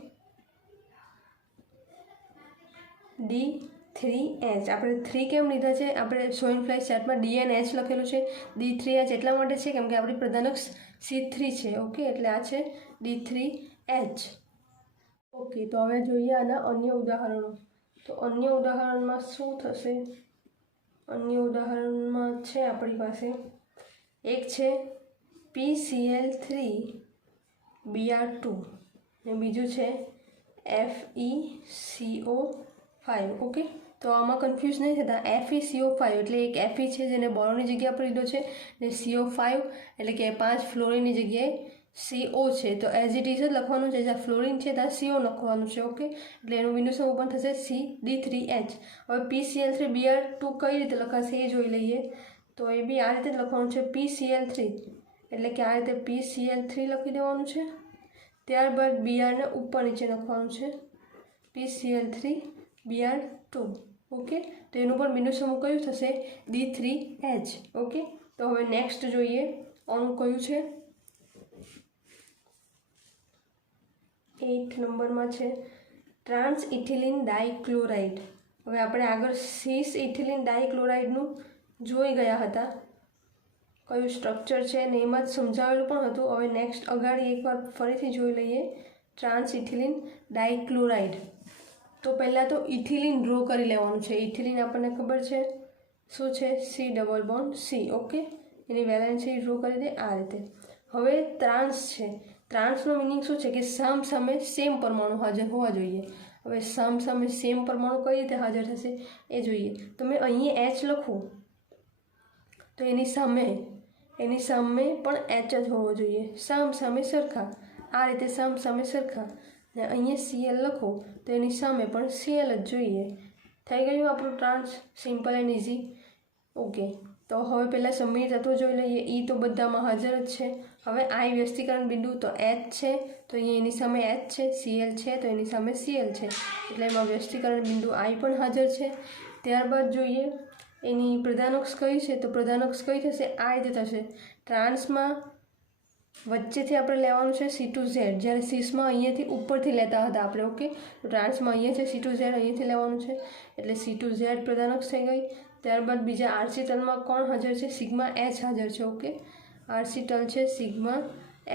D3H. આપણે 3 કેમ લીધા છે? આપણે સોઈન ફ્લાય ચાર્ટમાં DNH લખેલું છે. D3H એટલા માટે છે કેમ કે આપણી પ્રધાનક્ષ C3 છે. ઓકે, એટલે આ છે D3H. ઓકે, તો હવે જોઈએ આના અન્ય ઉદાહરણો. તો અન્ય ઉદાહરણમાં શું થશે? અન્ય ઉદાહરણમાં છે આપણી પાસે એક છે PCl3Br2 ને બીજું છે FeCO5. ઓકે, તો આમાં કન્ફ્યુઝ નહીં થતા. FeCO5 એટલે એક Fe છે જેને બોરોની જગ્યા પર લીધો છે, ને CO5 એટલે કે 5 ફ્લોરિનની જગ્યાએ CO છે. તો એઝ ઇટ ઇઝ જ લખવાનું છે, જ્યાં ફ્લોરિન છે ત્યાં CO લખવાનું છે. ઓકે, એટલે એનું બિંદુ સમૂહ પણ થશે CD3H. હવે PCl3Br2 કઈ રીતે લખાશે એ જોઈ લઈએ. તો એ બી આ રીતે જ લખવાનું છે, PCl3 એટલે કે આ રીતે PCl3 લખી દેવાનું છે. ત્યારબાદ Br ને ઉપર નીચે લખવાનું છે, PCl3Br2. ઓકે, તો એનું પણ બિંદુ સમૂહ કયું થશે? D3H. ઓકે, તો હવે નેક્સ્ટ જોઈએ અણુ કયું છે. 8 નંબરમાં છે ટ્રાન્સ ઇથિલિન ડાઇક્લોરાઇડ. હવે આપણે આગળ સિસ ઇથિલિન ડાઇક્લોરાઇડનું જોઈ ગયા હતા, કયું સ્ટ્રક્ચર છે ને એમાં જ સમજાવેલું પણ હતું. હવે નેક્સ્ટ અગાડી એકવાર ફરીથી જોઈ લઈએ. Trans ethylene dichloride. તો પહેલાં તો ઇથિલિન ડ્રો કરી લેવાનું છે. ઇથિલિન આપણને ખબર છે શું છે? C++. ઓકે, એની વેલેન્સી ડ્રો કરી દે આ રીતે. હવે ટ્રાન્સ છે. ટ્રાન્સનો મિનિંગ શું છે કે સામ સામે સેમ પરમાણુ હાજર હોવા જોઈએ. હવે સામ સામે સેમ પરમાણુ કઈ રીતે હાજર થશે એ જોઈએ. તો મેં અહીંયા H લખું તો એની સામે પણ H જ હોવો જોઈએ, સામ સામે સરખા. આ રીતે સામ સામે સરખા. ને અહીંયા Cl લખો તો એની સામે પણ Cl જ જોઈએ. થઈ ગયું આપણું trans, simple and easy. Okay, તો હવે પહેલાં સમય તત્વો જોઈ લઈએ. E તો બધામાં હાજર જ છે. હવે I વ્યસ્તીકરણ બિંદુ તો H છે, તો અહીંયા એની સામે H છે. Cl છે તો એની સામે Cl છે, એટલે એમાં વ્યસ્તીકરણ બિંદુ I પણ હાજર છે. ત્યારબાદ જોઈએ એની પ્રધાનક્ષ કઈ છે. તો પ્રધાનક્ષ કઈ થશે? આ રીતે થશે. ટ્રાન્સમાં વચ્ચેથી આપણે લેવાનું છે C2Z, જ્યારે સિસમાં અહીંયાથી ઉપરથી લેતા હતા આપણે. ઓકે, તો ટ્રાન્સમાં અહીંયા છે C2Z, અહીંયાથી લેવાનું છે એટલે C2Z પ્રધાનક્ષ થઈ ગઈ. ત્યારબાદ બીજા આરસી તલમાં કોણ હાજર છે? સિગ્મા H હાજર છે. ઓકે, આરસી તલ છે સિગ્મા H,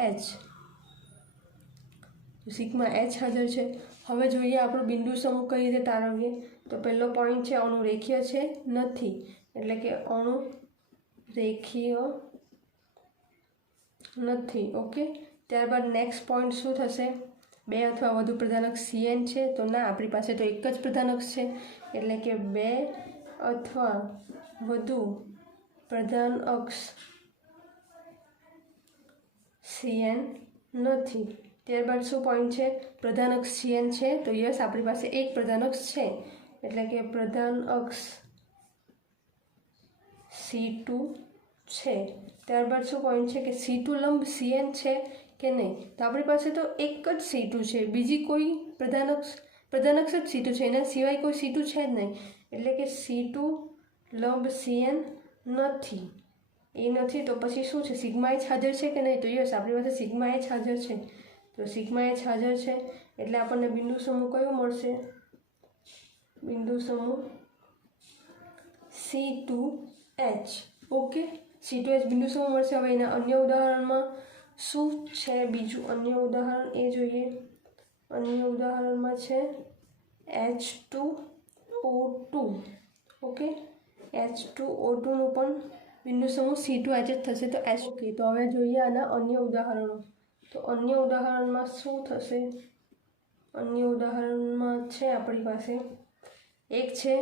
સિગ્મા H હાજર છે. હવે જોઈએ આપણું બિંદુ સમૂહ કઈ રીતે તારવીએ. તો પહેલો પોઈન્ટ છે અણુ રેખીય છે નથી, એટલે કે અણુ રેખીય નથી. ઓકે, ત્યારબાદ નેક્સ્ટ પોઈન્ટ શું થશે? 2 અથવા વધુ પ્રધાનક CN છે. તો ના, આપણી પાસે તો એક જ પ્રધાનક છે, એટલે કે 2 અથવા વધુ પ્રધાનક CN નથી. ત્યારબાદ શું પોઈન્ટ છે? પ્રધાનક CN છે. તો યસ, આપણી પાસે એક પ્રધાનક છે, એટલે કે પ્રધાનક C2 છે. ત્યારબાદ શું પોઈન્ટ છે કે C2 લંબ CN છે કે નહીં? તો આપણી પાસે તો એક જ C2 છે, બીજી કોઈ પ્રધાનક જ C2 છે, એના સિવાય કોઈ C2 છે જ નહીં, એટલે કે C2 લંબ CN નથી. એ નથી તો પછી શું છે? સિગ્મા H હાજર છે કે નહીં? તો યસ, આપણી પાસે સિગ્મા H હાજર છે. તો સિગ્મા H હાજર છે એટલે આપણને બિંદુ સમૂહ કયો મળશે? બિંદુ સમૂહ C2H. ઓકે, C2H બિંદુ સમૂહ મળશે. હવે એના અન્ય ઉદાહરણમાં શું છે? બીજું અન્ય ઉદાહરણ એ જોઈએ. અન્ય ઉદાહરણમાં છે H2O2. ઓકે, H2O2નું પણ બિંદુ સમૂહ C2H જ થશે. તો H. ઓકે, તો હવે જોઈએ આના અન્ય ઉદાહરણો. તો અન્ય ઉદાહરણમાં શું થશે? અન્ય ઉદાહરણમાં છે આપણી પાસે એક છે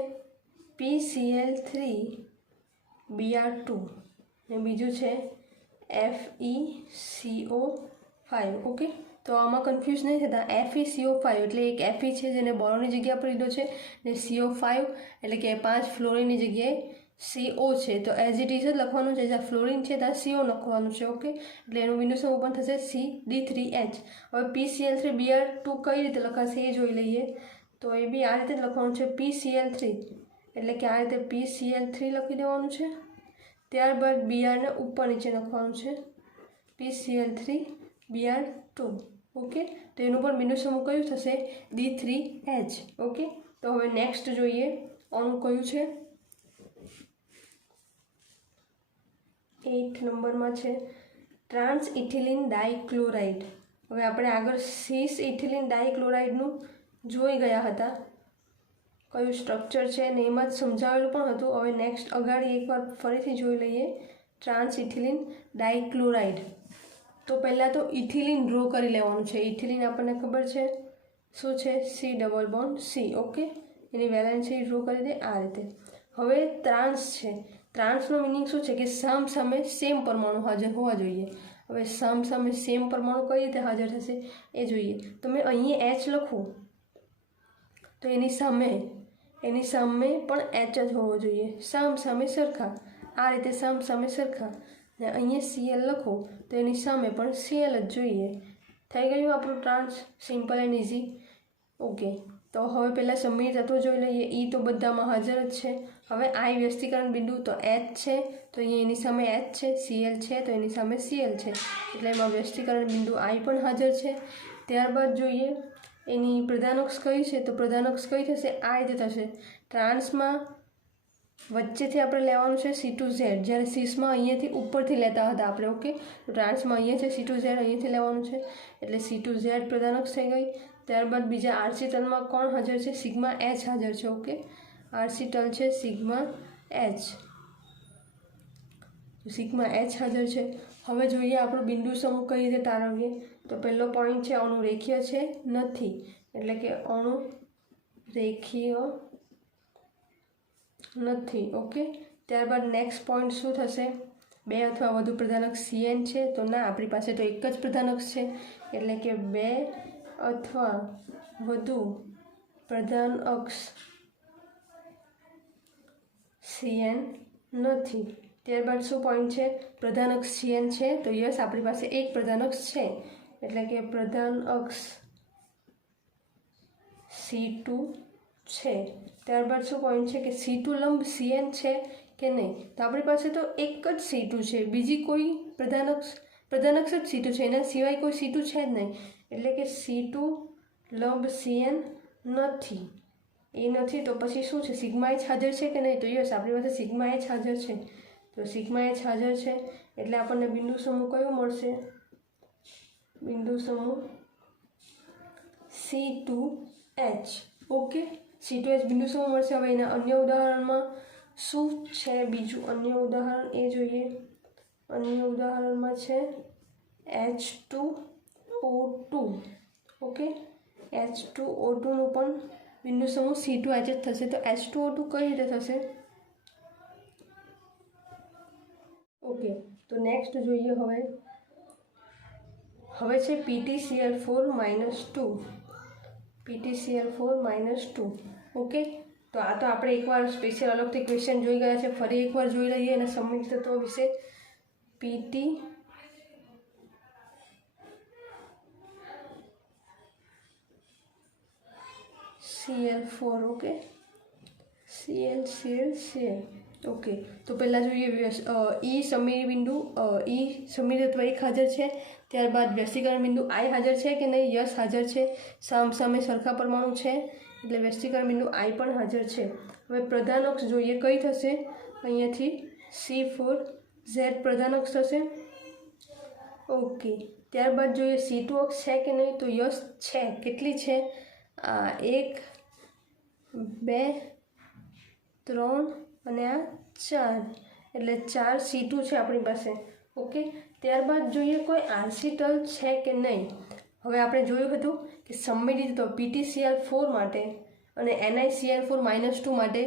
PCl3Br2 ને બીજું છે FeCO5. ઓકે, તો આમાં કન્ફ્યુઝ નહીં થતા. FeCO5 એટલે એક Fe છે જેને બોરોની જગ્યા પર લીધો છે, ને CO5 એટલે કે 5 ફ્લોરિનની જગ્યાએ CO છે. તો એઝ ઇટ ઇઝ જ લખવાનું છે, જ્યાં ફ્લોરિન છે ત્યાં CO લખવાનું છે. ઓકે, એટલે એનું બિંદુ સમૂહ પણ થશે CD3H. હવે PCl3Br2 કઈ રીતે લખાશે એ જોઈ લઈએ. તો એ બી આ રીતે જ લખવાનું છે, PCl3 એટલે કે આ રીતે PCl3 લખી દેવાનું છે. ત્યારબાદ Br ને ઉપર નીચે લખવાનું છે, PCl3Br2. ઓકે, તો એનું પણ બિંદુ સમૂહ કયું થશે? D3H. ઓકે, તો હવે નેક્સ્ટ જોઈએ અણુ કયું છે. 8 નંબરમાં છે ટ્રાન્સ ઇથિલિન ડાઇક્લોરાઇડ. હવે આપણે આગળ સિસ ઇથિલિન ડાઇક્લોરાઇડનું જોઈ ગયા હતા, કયું સ્ટ્રક્ચર છે ને એમાં જ સમજાવેલું પણ હતું. હવે નેક્સ્ટ અગાડી એકવાર ફરીથી જોઈ લઈએ. Trans ethylene dichloride. તો પહેલાં તો ઇથિલિન ડ્રો કરી લેવાનું છે. ઇથિલિન આપણને ખબર છે શું છે, C double bond C. Okay, એની વેલેન્સી ડ્રો કરી દે આ રીતે. હવે ટ્રાન્સ છે. ટ્રાન્સનો મિનિંગ શું છે કે સામ સામે સેમ પરમાણુ હાજર હોવા જોઈએ. હવે સામ સામે સેમ પરમાણુ કઈ રીતે હાજર થશે એ જોઈએ. તો મેં અહીંયા એચ લખું તો એની સામે પણ એચ જ હોવો જોઈએ, સામ સામે સરખા. આ રીતે સામ સામે સરખા. ને અહીંયા સીએલ લખો તો એની સામે પણ સીએલ જ જોઈએ. થઈ ગયું આપણું trans, simple and easy. Okay, તો હવે પહેલાં સમય તત્વો જોઈ લઈએ. ઈ તો બધામાં હાજર જ છે. હવે આઈ વ્યસ્તીકરણ બિંદુ તો એચ છે, તો અહીંયા એની સામે એચ છે. સીએલ છે તો એની સામે સીએલ છે, એટલે એમાં વ્યસ્તીકરણ બિંદુ આઈ પણ હાજર છે. ત્યારબાદ જોઈએ એની પ્રધાનક્ષ કઈ છે, તો પ્રધાનક્ષ કઈ થશે, આ રીતે થશે. ટ્રાન્સમાં વચ્ચેથી આપણે લેવાનું છે C2Z, જ્યારે સીસમાં અહીંયાથી ઉપરથી લેતા હતા આપણે. ઓકે, તો ટ્રાન્સમાં અહીંયા છે C2Z, અહીંયાથી લેવાનું છે એટલે C2Z પ્રધાનક્ષ થઈ ગઈ. ત્યારબાદ બીજા આરસી તલમાં કોણ હાજર છે, સિગ્મા એચ હાજર છે. ઓકે, આરસી તલ છે સિગ્મા એચ, સિગ્મા એચ હાજર છે. હવે જોઈએ આપણું બિંદુ સમૂહ કઈ રીતે તારવીએ. તો પહેલો પોઈન્ટ છે અણુ રેખીય છે નથી, એટલે કે અણુ રેખીય નથી. ઓકે, ત્યારબાદ નેક્સ્ટ પોઈન્ટ શું થશે, 2 અથવા વધુ પ્રધાનક્ષ CN છે. તો ના, આપણી પાસે તો એક જ પ્રધાનક્ષ છે, એટલે કે 2 અથવા વધુ પ્રધાનક્ષ CN નથી. ત્યારબાદ શું પોઈન્ટ છે, પ્રધાનક્ષ CN છે તો યસ, આપણી પાસે એક પ્રધાનક્ષ છે, એટલે કે પ્રધાનક્ષ C2 છે. ત્યારબાદ શું પોઈન્ટ છે કે C2 લંબ CN છે કે નહીં, તો આપણી પાસે તો એક જ C2 છે, બીજી કોઈ પ્રધાનક્ષ જ C2 છે, એના સિવાય કોઈ C2 છે જ નહીં, એટલે કે C2 લંબ CN નથી. એ નથી તો પછી શું છે, સિગ્મા એચ હાજર છે કે નહીં, તો યસ, આપણી પાસે સિગ્મા એચ હાજર છે. તો સિગ્મા એચ હાજર છે એટલે આપણને બિંદુ સમૂહ કયો મળશે, બિંદુ સમૂહ C2H. ઓકે, C2H બિંદુ સમૂહ મળશે. હવે એના અન્ય ઉદાહરણમાં શું છે, બીજું અન્ય ઉદાહરણ એ જોઈએ. અન્ય ઉદાહરણમાં છે H2O2. ઓકે, H2O2નું પણ બિંદુ સમૂહ C2H જ થશે. તો H2O2 કઈ રીતે થશે. ઓકે, તો નેક્સ્ટ જોઈએ. હવે છે PtCl4-2, PtCl4-2. ઓકે, તો આ તો આપણે એકવાર સ્પેશિયલ અલગથી ક્વેશ્ચન જોઈ ગયા છે, ફરી એકવાર જોઈ લઈએ અને સંમિત તત્વો વિશે. PtCl4. Okay, Cl. ઓકે, તો પહેલાં જોઈએ ઈ સમીર બિંદુ, ઈ સમીર તત્વ એક હાજર છે. ત્યારબાદ વ્યસ્તીકરણ બિંદુ આઈ હાજર છે કે નહીં, યસ હાજર છે, સામે સરખા પરમાણુ છે એટલે વ્યસ્તીકરણ બિંદુ આઈ પણ હાજર છે. હવે પ્રધાનક્ષ જોઈએ કઈ થશે, અહીંયાથી C4Z પ્રધાનક્ષ થશે. ઓકે, ત્યારબાદ જોઈએ C2 અક્ષ છે કે નહીં, તો યસ છે. કેટલી છે, 1 2 3 અને આ 4, એટલે 4 C2 છે આપણી પાસે. ઓકે, ત્યારબાદ જોઈએ કોઈ આરસી તલ છે કે નહીં. હવે આપણે જોયું હતું કે સંમિલિત તત્વ PtCl4 માટે અને NiCl4-2 માટે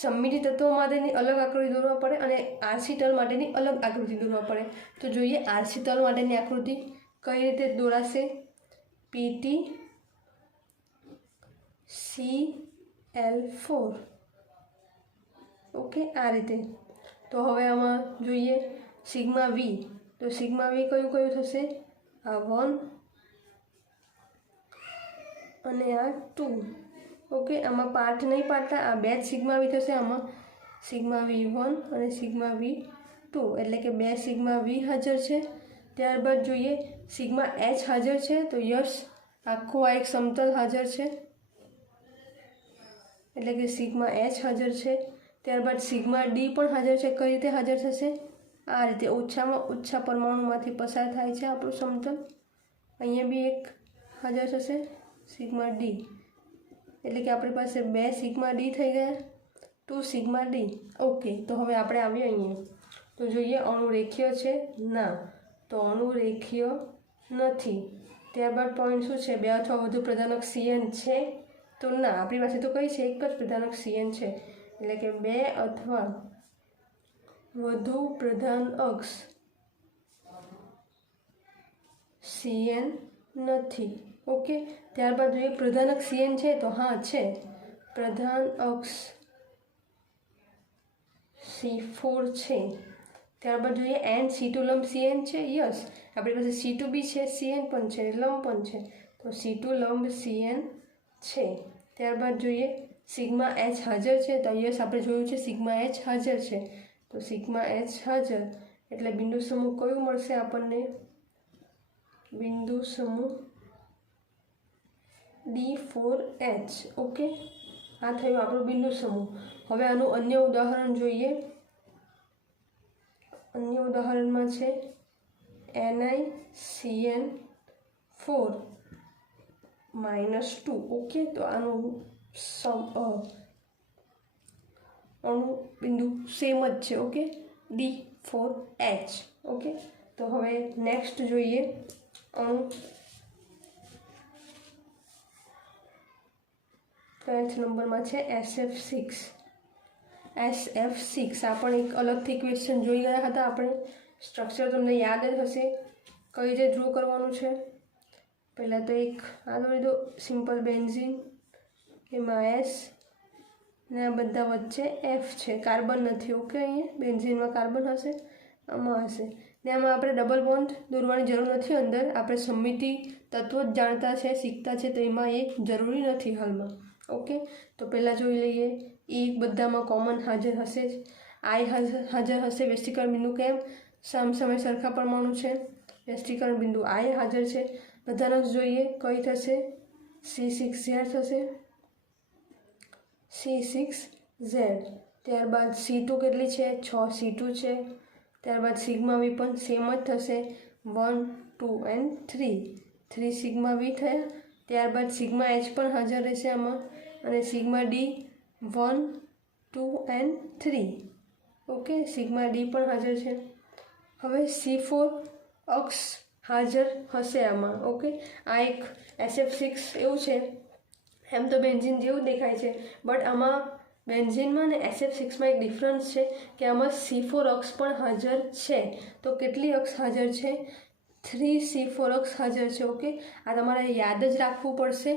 સંમિલિત તત્વો માટેની અલગ આકૃતિ દોરવા પડે અને આરસી તલ માટેની અલગ આકૃતિ દોરવા પડે. તો જોઈએ આરસી તલ માટેની આકૃતિ કઈ રીતે દોરાશે. PtCl4. ઓકે, આ રીતે. તો હવે આમાં જોઈએ સિગ્મા V. તો સિગ્મા V કયું થશે, આ 1 અને આ 2. ઓકે, આમાં પાર્ટ નહીં પાડતા, આ 2 જ સિગ્મા V થશે. આમાં સિગ્મા V1 અને સિગ્મા V2, એટલે કે 2 સિગ્મા V હાજર છે. ત્યારબાદ જોઈએ સિગ્મા H હાજર છે, તો યસ, આખું આ એક સમતલ હાજર છે, એટલે કે સિગ્મા H હાજર છે. ત્યારબાદ સિગ્મા D પણ હાજર છે. કઈ રીતે હાજર થશે, આ રીતે ઓછામાં ઓછા પરમાણુમાંથી પસાર થાય છે આપણું સમતલ. અહીંયા બી એક હાજર થશે, સિગ્મા D, એટલે કે આપણી પાસે 2 સિગ્મા D થઈ ગયા, 2 સિગ્મા D. ઓકે, તો હવે આપણે આવીએ અહીંયા. તો જોઈએ અણુ રેખીય છે, ના, તો અણુ રેખીય નથી. ત્યારબાદ પોઈન્ટ શું છે, 2 અથવા વધુ પ્રધાનક CN છે, તો ના, આપણી પાસે તો કઈ છે, એક જ પ્રધાનક CN છે, એટલે કે 2 અથવા વધુ પ્રધાનક CN નથી. ઓકે, ત્યારબાદ જોઈએ પ્રધાનક CN છે, તો હા છે, પ્રધાનક C4 છે. ત્યારબાદ જોઈએ NC2 લંબ CN છે, યસ, આપણી પાસે C2 બી છે, CN પણ છે, લંબ પણ છે, તો C2 લંબ CN છે. ત્યારબાદ જોઈએ સિગ્મા H હાજર છે, તો યસ, આપણે જોયું છે સિગ્મા H હાજર છે, તો સિગ્મા H હાજર એટલે બિંદુ સમૂહ કયું મળશે આપણને, બિંદુ સમૂહ D4H. ઓકે, આ થયું આપણું બિંદુ સમૂહ. હવે આનું અન્ય ઉદાહરણ જોઈએ. અન્ય ઉદાહરણમાં છે NiCN4 -2. ઓકે, તો આનું અણુ બિંદુ સેમ જ છે. Okay, D4H. ઓકે, તો હવે નેક્સ્ટ જોઈએ અણુ 10th નંબરમાં છે SF6. આ પણ એક અલગથી ક્વેશ્ચન જોઈ ગયા હતા આપણે. સ્ટ્રક્ચર તમને યાદ જ હશે, કઈ રીતે ડ્રો કરવાનું છે. પહેલાં તો એક આ દોરી દો, સિમ્પલ બેન્ઝીન, એમાં S ને આ બધા વચ્ચે F છે, કાર્બન નથી. ઓકે, અહીંયા બેન્ઝીનમાં કાર્બન હશે, આમાં હશે, ને આમાં આપણે ડબલ બોન્ડ દોરવાની જરૂર નથી. અંદર આપણે સમમિતિ તત્વો જ જાણતા છે, શીખતા છે, તો એમાં એ જરૂરી નથી હાલમાં. ઓકે, તો પહેલાં જોઈ લઈએ. બધામાં કોમન હાજર હશે જ, આઈ હાજર હશે. વ્યસ્તીકરણ બિંદુ કેમ સામસામે સરખા પરમાણુ છે, વ્યસ્તીકરણ બિંદુ આઈ હાજર છે. બધાનો જ જોઈએ કઈ થશે, C6Z થશે, C6Z. ત્યારબાદ C2 કેટલી છે, 6 C2 છે. ત્યારબાદ સિગ્મા વી પણ સેમ જ થશે, 1 2 and 3 3 સિગ્મા વી થયા. ત્યારબાદ સિગ્મા H પણ હાજર રહેશે આમાં, અને sigma D 1 2 and 3. Okay, sigma D પણ હાજર છે. હવે C4 અક્ષ હાજર હશે આમાં. ઓકે, આ એક SF6 એવું છે, એમ તો બેન્ઝીન જેવું દેખાય છે, બટ આમાં બેન્ઝીનમાં ને SF6માં એક ડિફરન્સ છે કે આમાં C4 અક્ષ પણ હાજર છે. તો કેટલી અક્ષ હાજર છે, 3 C4 અક્ષ હાજર છે. ઓકે, આ તમારે યાદ જ રાખવું પડશે,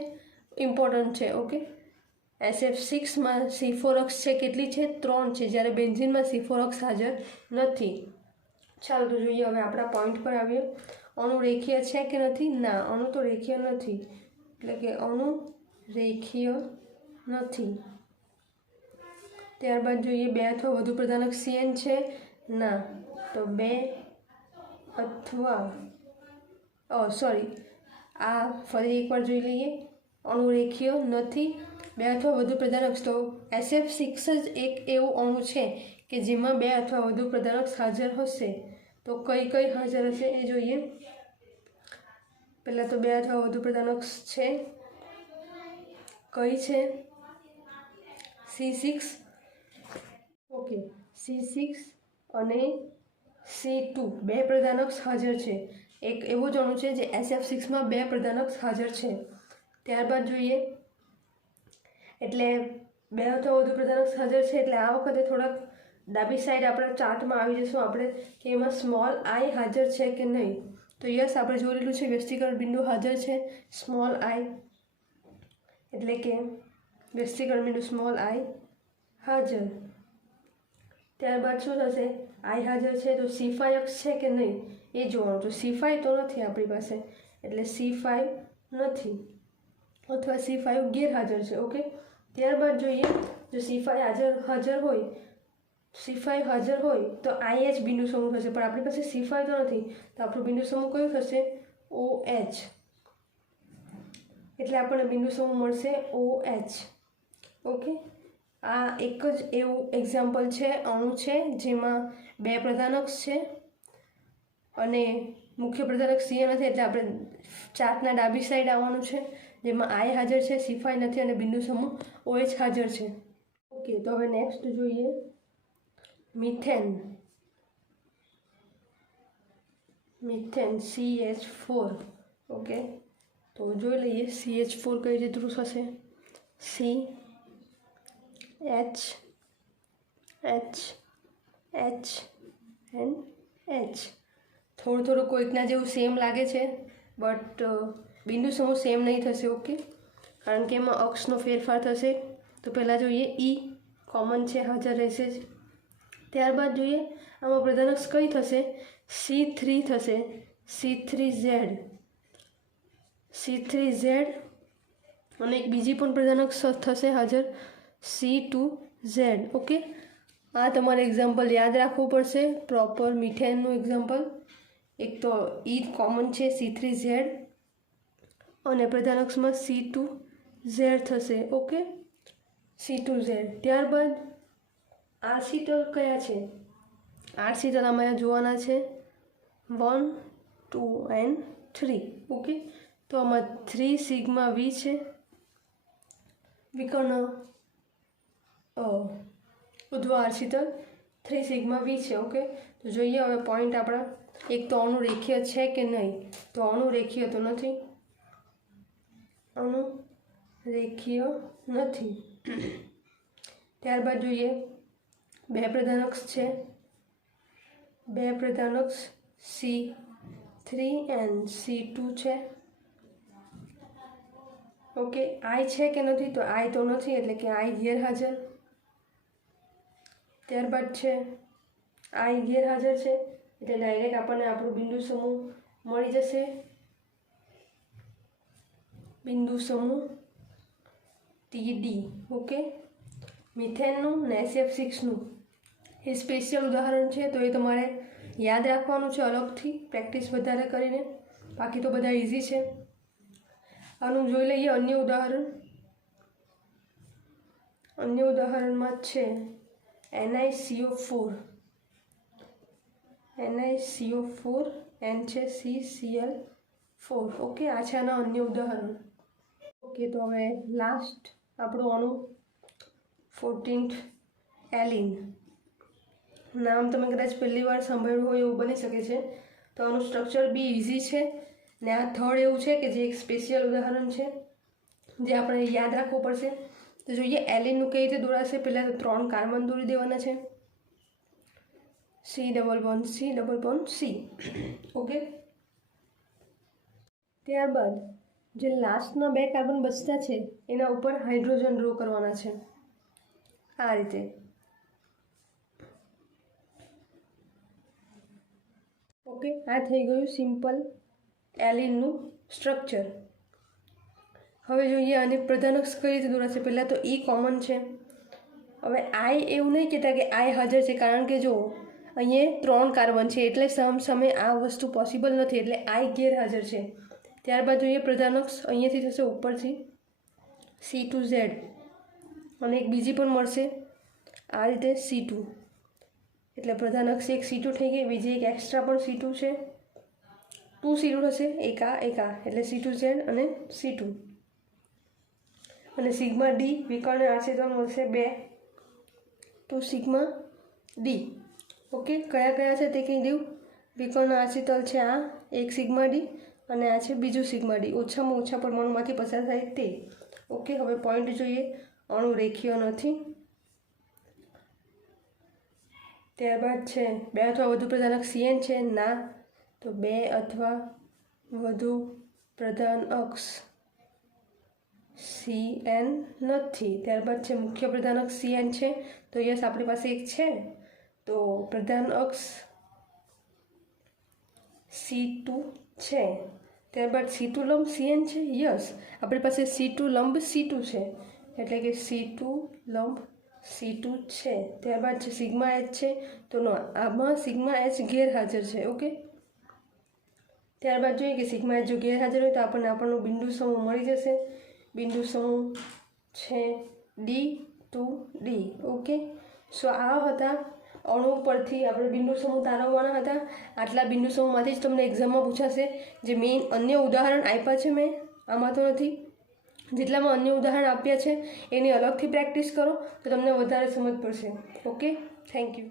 ઇમ્પોર્ટન્ટ છે. ઓકે, SF6માં C4 અક્ષ છે, કેટલી છે, 3 છે, જ્યારે બેન્ઝીનમાં C4 અક્ષ હાજર નથી. ચાલો તો જોઈએ હવે આપણા પોઈન્ટ પર આવીએ. અણુ રેખીય છે કે નથી, ના, અણુ તો રેખીય નથી, એટલે કે અણુ રેખીય નથી. ત્યારબાદ જોઈએ 2 અથવા વધુ પ્રધાનક CN છે, ના, તો 2 અથવા આ ફરી એકવાર જોઈ લઈએ. અણુ રેખીય નથી, 2 અથવા વધુ પ્રધાનક. તો SF6 જ એક એવું અણુ છે કે જેમાં 2 અથવા વધુ પ્રધાનક હાજર હશે. તો કઈ હાજર હશે એ જોઈએ. પહેલાં તો 2 અથવા વધુ પ્રધાનક છે, કઈ છે, C6. ઓકે, C6 અને C2 2 પ્રધાનક હાજર છે. એક એવો જ અણુ છે જે SF6માં 2 પ્રધાનક હાજર છે. ત્યારબાદ જોઈએ, એટલે 2 અથવા વધુ પ્રધાનક હાજર છે, એટલે આ વખતે થોડાક ડાબી સાઈડ આપણા ચાર્ટમાં આવી જશું આપણે કે એમાં સ્મોલ આઈ હાજર છે કે નહીં. તો યસ, આપણે જોઈ લીધું છે વ્યસ્તીકરણ બિંદુ હાજર છે, સ્મોલ આઈ, એટલે કે વ્યસ્તીકરણ બિંદુ સ્મોલ આઈ હાજર. ત્યારબાદ શું થશે, આઈ હાજર છે, તો C5 અક્ષ છે કે નહીં એ જોવાનું. તો C5 તો નથી આપણી પાસે, એટલે C5 નથી, અથવા C5 ગેરહાજર છે. ઓકે, ત્યારબાદ જોઈએ, જો C5 હાજર હોય તો IH બિંદુ સમૂહ થશે, પણ આપણી પાસે C5 તો નથી, તો આપણું બિંદુ સમૂહ કયું થશે, OH. એટલે આપણને બિંદુ સમૂહ મળશે OH. ઓકે, આ એક જ એવું એક્ઝામ્પલ છે, અણુ છે જેમાં 2 પ્રધાનક છે અને મુખ્ય પ્રધાનક CN નથી, એટલે આપણે ચાર્ટના ડાબી સાઈડ આવવાનું છે, જેમાં આઈ હાજર છે, C5 નથી અને બિંદુ સમૂહ OH હાજર છે. ઓકે, તો હવે નેક્સ્ટ જોઈએ મિથેન. મિથેન CH4 ઓકે, તો જોઈ લઈએ CH4 કઈ રીતનું થશે. CH and H. થોડું કોઈકના જેવું સેમ લાગે છે, બટ બિંદુ સમૂહ સેમ નહીં થશે. ઓકે, કારણ કે એમાં અક્ષનો ફેરફાર થશે. તો પહેલાં જોઈએ E કોમન છે, હાજર રહેશે જ. ત્યારબાદ જોઈએ આમાં પ્રધાન અક્ષ કઈ થશે, C3 થશે, C3Z અને એક બીજી પણ પ્રધાન અક્ષ થશે હાજર, C2Z. ઓકે, આ તમારે એક્ઝામ્પલ યાદ રાખવું પડશે પ્રોપર મિથેનનું એક્ઝામ્પલ. એક તો E કોમન છે C3Z અને પ્રધાન અક્ષમાં C2Z થશે. Okay, C2Z. ત્યારબાદ આર્સિટલ કયા છે, આર્સિટલ આમાં જોવાના છે 1, 2 and 3. ઓકે, તો આમાં 3 સિગ્મા V છે, વિકર્ણ ઉધ્વ આર્સિટલ 3 સિગ્મા V છે. ઓકે, તો જોઈએ હવે પોઈન્ટ આપણા. એક તો અણુ રેખીય છે કે નહીં, તો અણુ રેખીય તો નથી, અણુ રેખીય નથી. ત્યારબાદ જોઈએ બે પ્રધાન અક્ષ છે, બે પ્રધાન અક્ષ C3 and C2 છે. ઓકે, I છે કે નથી, તો I તો નથી એટલે કે I ગેરહાજર. ત્યારબાદ છે I ગેરહાજર છે એટલે ડાયરેક્ટ આપણને આપણું બિંદુ સમૂહ મળી જશે, બિંદુ સમૂહ TD. ઓકે, મિથેનનું ને SF6નું એ સ્પેશિયલ ઉદાહરણ છે, તો એ તમારે યાદ રાખવાનું છે અલગથી પ્રેક્ટિસ વધારે કરીને, બાકી તો બધા ઇઝી છે. આનું જોઈ લઈએ અન્ય ઉદાહરણ. અન્ય ઉદાહરણમાં છે NiCO4, N છે CCl4. ઓકે, આ છે આના અન્ય ઉદાહરણ. ઓકે, તો હવે લાસ્ટ આપણું અણુ 14th એલિન. નામ તમે કદાચ પહેલી વાર સાંભળ્યું હોય એવું બની શકે છે. તો આનું સ્ટ્રક્ચર બી ઇઝી છે ને આ થર્ડ એવું છે કે જે એક સ્પેશિયલ ઉદાહરણ છે જે આપણે યાદ રાખવું પડશે. તો જોઈએ એલિનનું કઈ રીતે દોરાશે. પહેલાં તો 3 કાર્બન દોરી દેવાના છે, C double bond C double bond C. Okay, ત્યારબાદ જે લાસ્ટના 2 કાર્બન બચતા છે એના ઉપર હાઇડ્રોજન ડ્રો કરવાના છે આ રીતે. ઓકે, આ થઈ ગયું સિમ્પલ એલિનનું સ્ટ્રક્ચર. હવે જોઈએ આની પ્રધાન અક્ષ કઈ રીતે દોરાશે. પહેલાં તો E કોમન છે. હવે I એવું નહીં કહેતા કે I હાજર છે, કારણ કે જો અહીંયા 3 કાર્બન છે એટલે સામે આ વસ્તુ પોસિબલ નથી, એટલે I ગેરહાજર છે. ત્યારબાદ જોઈએ પ્રધાન અક્ષ અહીંયાથી થશે ઉપરથી C2Z અને એક બીજી પણ મળશે આ રીતે C2, એટલે પ્રધાન અક્ષ એક C2 થઈ ગઈ, બીજી એક એક્સ્ટ્રા પણ C2 છે, 2 C2 થશે, એક આ એટલે C2Z અને C2. અને સિગ્મા D વિકર્ણ આર્સિટલ મળશે 2, 2 સિગ્મા D. ઓકે, કયા કયા છે તે કહી દઉં. વિકર્ણ આર્સિટલ છે આ, એક સિગ્મા D અને આ છે બીજું સિગ્મા D, ઓછામાં ઓછા પરમાણુમાંથી પસાર થાય તે. ઓકે, હવે પોઈન્ટ જોઈએ. અણુ રેખીય નથી. ત્યારબાદ છે 2 અથવા વધુ પ્રધાન અક્ષ CN છે, ના. તો 2 અથવા વધુ પ્રધાન અક્ષ CN નથી. ત્યારબાદ છે મુખ્ય પ્રધાન અક્ષ CN છે, તો યસ આપણી પાસે એક છે. તો પ્રધાન અક્ષ C2 છે. ત્યારબાદ C2 લંબ CN છે, યસ આપણી પાસે C2 લંબ C2 છે, એટલે કે C2 લંબ C2 છે. ત્યારબાદ છે સિગ્મા H છે, તો નો, આમાં સિગ્મા H ગેરહાજર છે. ઓકે, ત્યારબાદ જોઈએ કે સિગ્મા H જો ગેરહાજર હોય તો આપણનો બિંદુ સમૂહ મળી જશે. બિંદુ સમૂહ છે D2D. ઓકે, સો આ હતા અણુ પરથી આપણે બિંદુ સમૂહ તારવવાના હતા. આટલા બિંદુ સમૂહમાંથી જ તમને એક્ઝામમાં પૂછાશે. જે મેઇન અન્ય ઉદાહરણ આપ્યા છે મેં, આમાં તો નથી, જેટલામાં અન્ય ઉદાહરણ આપ્યા છે એની અલગથી પ્રેક્ટિસ કરો તો તમને વધારે સમજ પડશે. Okay, thank you.